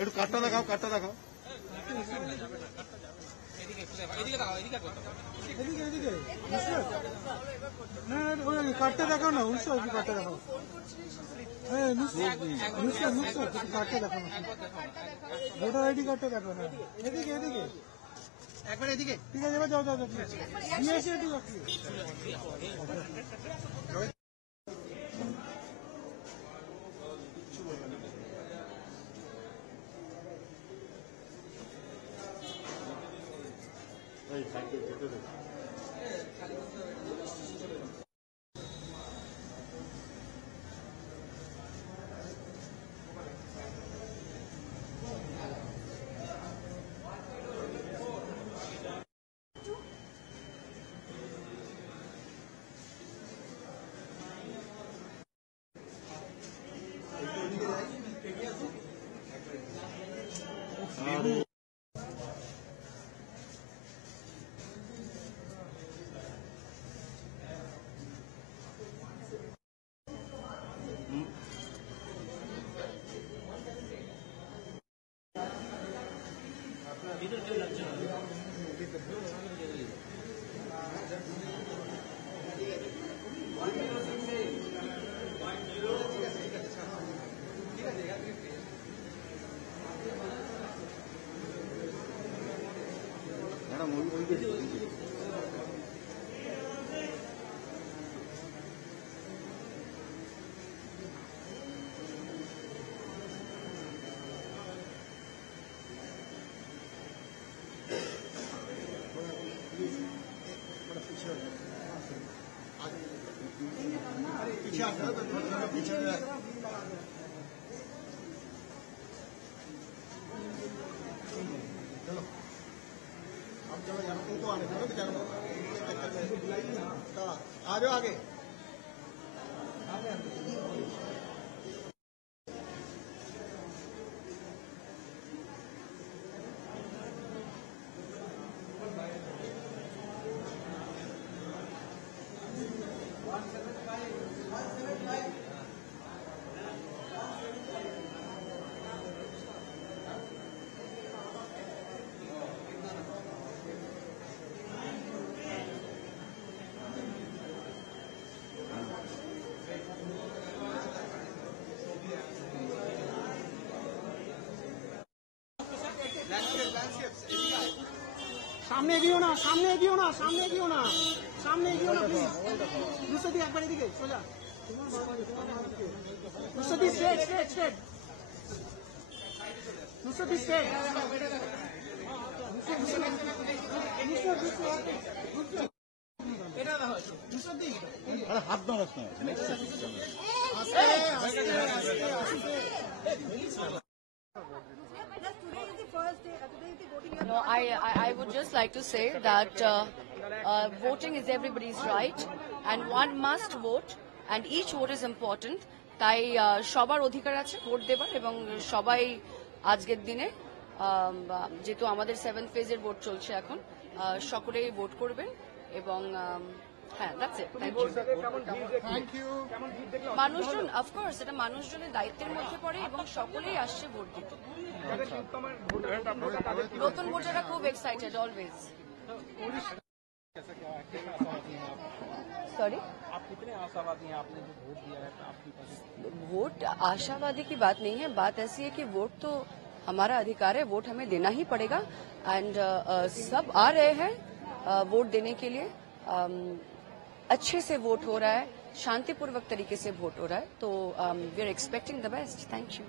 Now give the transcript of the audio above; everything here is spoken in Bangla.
একটু কার্ডটা দেখাও, কার্ডটা দেখাও। কার্ডটা দেখাও না, কার্ডটা দেখাও। কার্ডটা দেখো না, ভোটার আইডি কার্ডটা দেখো না। এদিকে এদিকে একবার এদিকে, ঠিক আছে, এবার যাও যাও যাও, নিয়ে এসে এদিকে। आ जाओ आगे। সামনে এগিয়েও না, সামনে এগিয়েও না, সামনে এগিয়েও না, সামনে এগিয়েও না প্লিজ। নুসরাত একবার এদিকে সোজা, Nusrat straight straight straight, Nusrat straight, আরে হাত নাড়াস না। No, I would just like to say that voting is everybody's right and one must vote and each vote is important. তাই সবার অধিকার আছে ভোট দেবার এবং সবাই আজকের দিনে যেহেতু আমাদের 7th ফেজের ভোট চলছে এখন সকলেই ভোট করবেন এবং হ্যাঁ that's it. Thank you. মানুষজন অফকোর্স এটা মানুষজনের দায়িত্বের মধ্যে পড়ে এবং সকলেই আসছে ভোট দিতে। নতুন ভোটাররা খুব এক্সাইটেড অলওয়েজ। सॉरी आप कितने आशावादी हैं? आपने जो वोट दिया है आपकी वोट आशावादी की बात नहीं है, बात ऐसी है कि वोट तो हमारा अधिकार है, वोट हमें देना ही पड़ेगा एंड सब आ रहे हैं वोट देने के लिए। अच्छे से वोट हो रहा है, शांतिपूर्वक तरीके से वोट हो रहा है, तो we are expecting the best. Thank you.